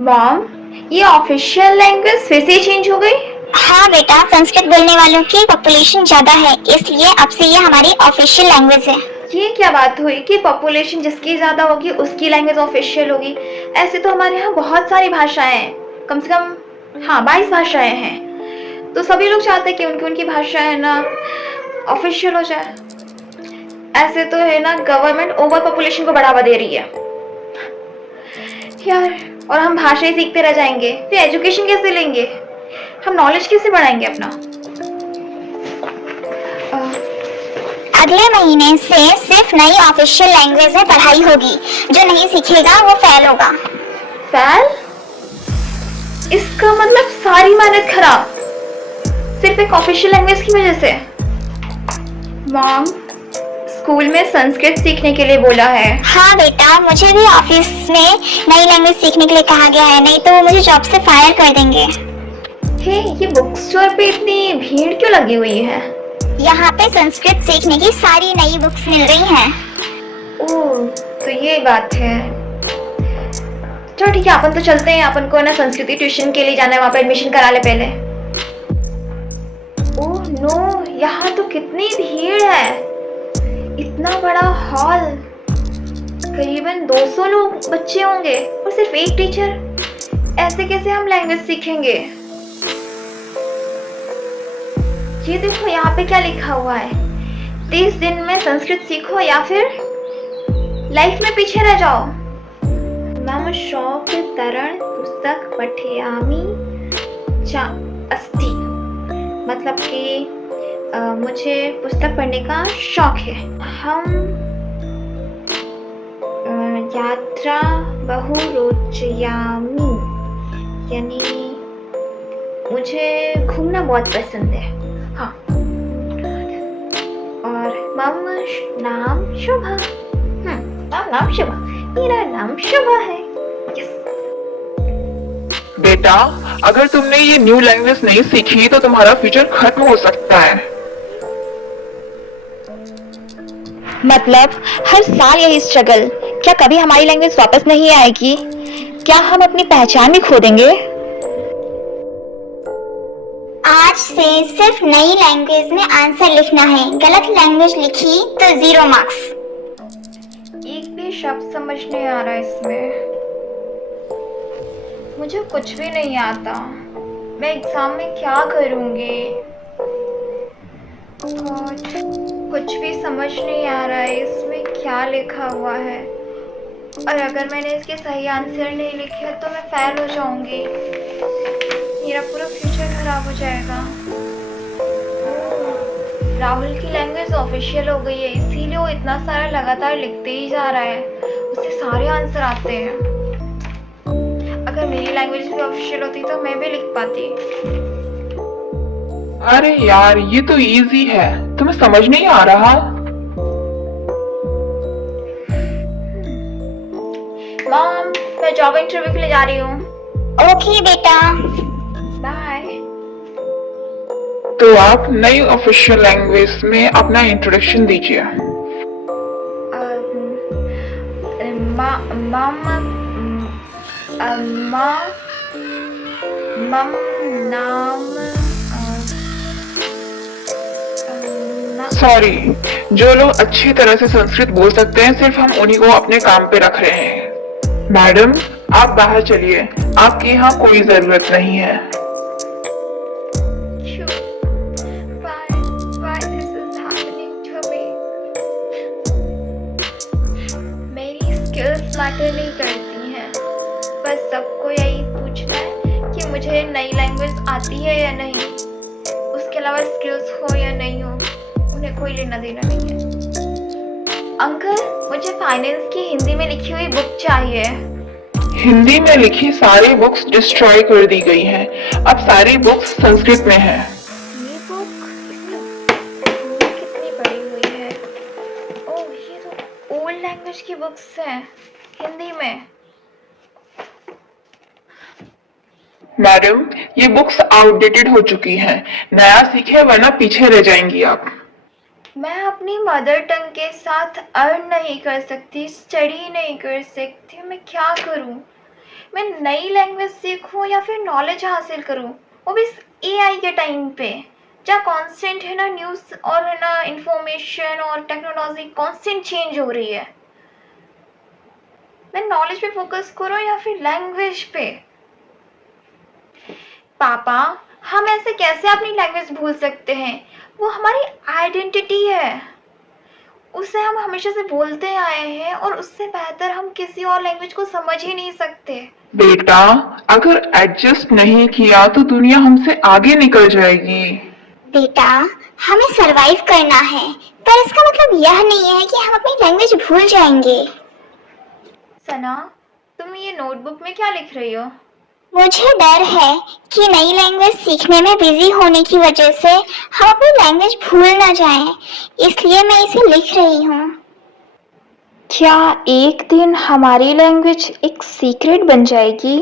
Mom, ये official language फिर से चेंज हो गई? हाँ बेटा, संस्कृत बोलने वालों की पॉपुलेशन ज्यादा है, इसलिए अब से ये हमारी ऑफिशियल लैंग्वेज है। ये क्या बात हुई कि पॉपुलेशन जिसकी ज्यादा होगी उसकी लैंग्वेज ऑफिशियल होगी? ऐसे तो हमारे यहाँ बहुत सारी भाषाएं हैं, कम से कम हाँ 22 भाषाएं हैं। तो सभी लोग चाहते हैं कि उनकी उनकी भाषा है ना ऑफिशियल हो जाए। ऐसे तो है ना, गवर्नमेंट ओवर पॉपुलेशन को बढ़ावा दे रही है यार। और हम भाषा ही सीखते रह जाएंगे, फिर एजुकेशन कैसे लेंगे? हम नॉलेज कैसे बढ़ाएंगे अपना? अगले महीने से सिर्फ नई ऑफिशियल लैंग्वेज में पढ़ाई होगी। जो नहीं सीखेगा वो फेल होगा। फेल? इसका मतलब सारी मेहनत खराब सिर्फ एक ऑफिशियल लैंग्वेज की वजह से? मॉम, स्कूल में संस्कृत सीखने के लिए बोला है। हाँ बेटा, मुझे भी ऑफिस में नई लैंग्वेज सीखने के लिए कहा गया है, नहीं तो वो मुझे जॉब से फायर कर देंगे। हे, ये बुक स्टोर पे इतनी भीड़ क्यों लगी हुई है? यहाँ पे संस्कृत सीखने की सारी नई बुक्स मिल रही हैं। ओह, तो ये बात है। चलो ठीक है, अपन तो चलते हैं। अपन को ना संस्कृति ट्यूशन के लिए जाना है, वहाँ पे एडमिशन करा ले पहले। ओह नो, यहाँ तो कितनी भीड़ है। इतना बड़ा हॉल, करीबन 200 लोग बच्चे होंगे और सिर्फ एक टीचर। ऐसे कैसे हम लैंग्वेज सीखेंगे? ये देखो यहाँ पे क्या लिखा हुआ है, 30 दिन में संस्कृत सीखो या फिर लाइफ में पीछे रह जाओ। मम शौक तरण पुस्तक पठयामि चा अस्ति, मतलब कि मुझे पुस्तक पढ़ने का शौक है। हम यात्रा बहु रोचयामि, यानी मुझे घूमना बहुत पसंद है। हाँ, और मम नाम शुभा। नाम शुभा, मेरा नाम शुभा है। बेटा, अगर तुमने ये न्यू लैंग्वेज नहीं सीखी तो तुम्हारा फ्यूचर खत्म हो सकता है। मतलब हर साल यही स्ट्रगल? क्या कभी हमारी लैंग्वेज वापस नहीं आएगी? क्या हम अपनी पहचान भी खो देंगे? आज से सिर्फ नई लैंग्वेज में आंसर लिखना है। गलत लैंग्वेज लिखी तो 0 मार्क्स। एक भी शब्द समझ नहीं आ रहा इसमें। मुझे कुछ भी नहीं आता। मैं एग्जाम में क्या करूंगी? और कुछ भी समझ नहीं आ रहा है इसमें क्या लिखा हुआ है। और अगर मैंने इसके सही आंसर नहीं लिखे तो मैं फेल हो जाऊंगी। मेरा पूरा फ्यूचर खराब हो जाएगा। राहुल की लैंग्वेज ऑफिशियल हो गई है, इसीलिए वो इतना सारा लगातार लिखते ही जा रहा है, उससे सारे आंसर आते हैं। अगर मेरी लैंग्वेज भी ऑफिशियल होती तो मैं भी लिख पाती। अरे यार, ये तो इजी है, तुम्हें समझ नहीं आ रहा? मॉम, मैं जॉब इंटरव्यू के लिए जा रही हूँ। ओके बेटा, बाय। तो आप नई ऑफिशियल लैंग्वेज में अपना इंट्रोडक्शन दीजिए। मम नाम सॉरी, जो लोग अच्छी तरह से संस्कृत बोल सकते हैं सिर्फ हम उन्हीं को अपने काम पे रख रहे हैं। मैडम, आप बाहर चलिए, आपकी यहाँ कोई जरूरत नहीं है। मेरी स्किल्स मैटर नहीं करती हैं, बस सबको यही पूछना है कि मुझे नई लैंग्वेज आती है या नहीं। उसके अलावा स्किल्स हो या नहीं हो, उन्हें कोई लेना देना नहीं है। अंकल, मुझे फाइनेंस की हिंदी में लिखी हुई बुक चाहिए। हिंदी में लिखी सारी बुक्स डिस्ट्रॉय कर दी गई हैं। अब सारी बुक्स संस्कृत में हैं। ये बुक कितनी बड़ी हुई है। ओह, ये तो ओल्ड लैंग्वेज की बुक्स हैं हिंदी में। मैडम, ये बुक्स आउटडेटेड हो चुकी हैं। नया सीखे वरना पीछे रह जाएंगी आप। मैं अपनी मदर टंग के साथ अर्न नहीं कर सकती, स्टडी नहीं कर सकती, मैं क्या करूं? मैं नई लैंग्वेज सीखूं या फिर नॉलेज हासिल करूं, वो भी एआई के टाइम पे, जहाँ कांस्टेंट है ना न्यूज़ और है ना इंफॉर्मेशन और टेक्नोलॉजी कांस्टेंट चेंज हो रही है। मैं नॉलेज पे फोकस करूं या फिर लैंग्वेज पे? पापा, हम ऐसे कैसे अपनी लैंग्वेज भूल सकते हैं? वो हमारी आइडेंटिटी है, उसे हम हमेशा से बोलते आए हैं और उससे बेहतर हम किसी और लैंग्वेज को समझ ही नहीं सकते। बेटा, अगर एडजस्ट नहीं किया तो दुनिया हमसे आगे निकल जाएगी। बेटा, हमें सरवाइव करना है, पर इसका मतलब यह नहीं है कि हम अपनी लैंग्वेज भूल जाएंगे। सना, तुम ये नोटबुक में क्या लिख रही हो? मुझे डर है कि नई लैंग्वेज सीखने में बिजी होने की वजह से हम अपनी लैंग्वेज भूल ना जाएं, इसलिए मैं इसे लिख रही हूँ। क्या एक दिन हमारी लैंग्वेज एक सीक्रेट बन जाएगी?